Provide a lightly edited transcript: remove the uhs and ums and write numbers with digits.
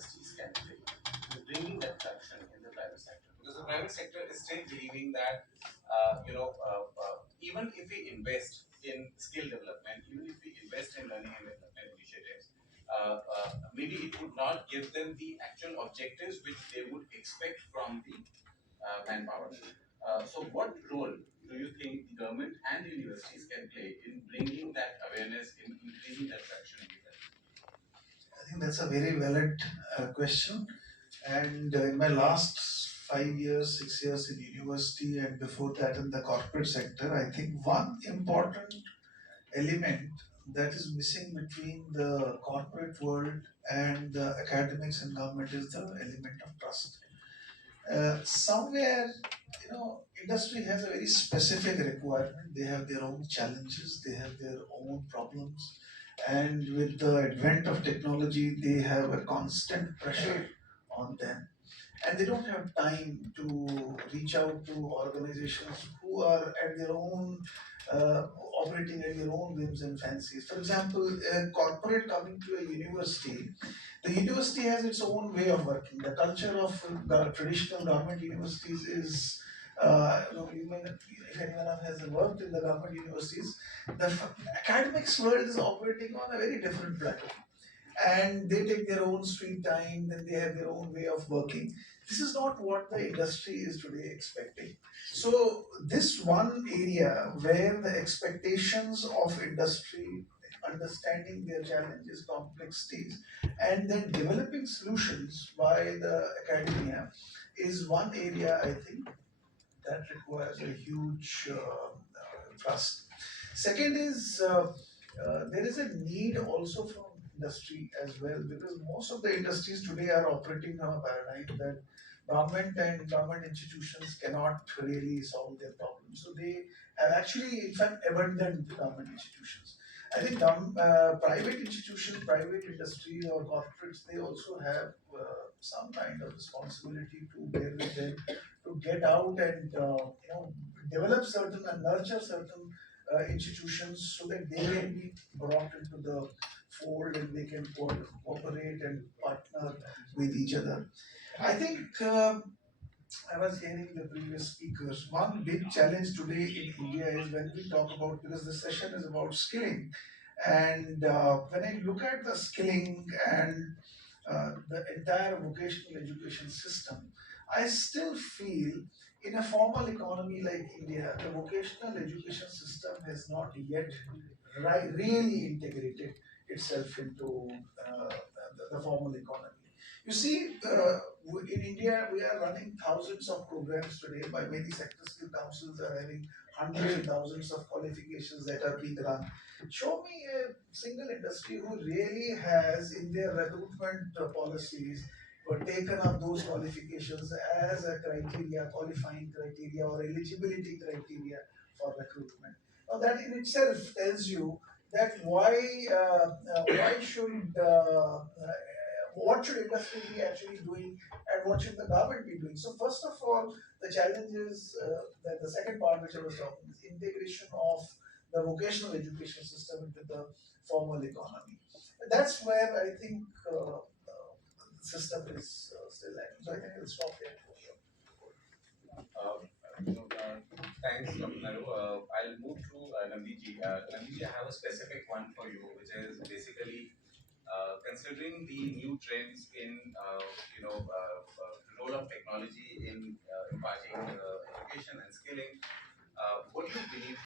universities can play in bringing that traction in the private sector? Because the private sector is still believing that, even if we invest in skill development, even if we invest in learning and development initiatives, maybe it would not give them the actual objectives which they would expect from the manpower. So, what role do you think the government and the universities can play in bringing that awareness, in increasing that traction in the country? I think that's a very valid question. And in my last 5 years, 6 years in university, and before that in the corporate sector, I think one important element that is missing between the corporate world and the academics and government is the element of trust. Somewhere, industry has a very specific requirement. They have their own challenges, they have their own problems, and with the advent of technology, they have a constant pressure on them, and they don't have time to reach out to organizations who are at their own uh, operating at their own whims and fancies. For example, a corporate coming to a university, the university has its own way of working. The culture of traditional government universities is, if anyone has worked in the government universities, the academics world is operating on a very different platform, and they take their own sweet time, then they have their own way of working. This is not what the industry is today expecting. So, this one area where the expectations of industry, understanding their challenges, complexities, and then developing solutions by the academia is one area I think that requires a huge trust. Second is there is a need also from industry as well, because most of the industries today are operating on a paradigm that government and government institutions cannot really solve their problems. So they have actually, in fact, abandoned the government institutions. I think private institutions, private industries or corporates, they also have some kind of responsibility to bear with them, to get out and develop certain and nurture certain institutions so that they can be brought into the fold and they can cooperate and partner with each other. I think I was hearing the previous speakers. One big challenge today in India is when we talk about, because the session is about skilling, and when I look at the skilling and the entire vocational education system, I still feel in a formal economy like India, the vocational education system has not yet really integrated itself into the formal economy. You see, in India, we are running thousands of programs today. By many sector skill councils are having hundreds and thousands of qualifications that are being run. Show me a single industry who really has in their recruitment policies taken up those qualifications as a criteria, qualifying criteria or eligibility criteria for recruitment. Now that in itself tells you that why should what should industry be actually doing and what should the government be doing? So first of all, the challenge is that the second part which I was talking is integration of the vocational education system into the formal economy. That's where I think the system is still lacking. So I think I'll stop there. Uh, Thanks, Dr. Nehru. I'll move to Nandiji. Nandiji, I have a specific one for you, which is basically considering the new trends in the role of technology in imparting education and skilling. What do you believe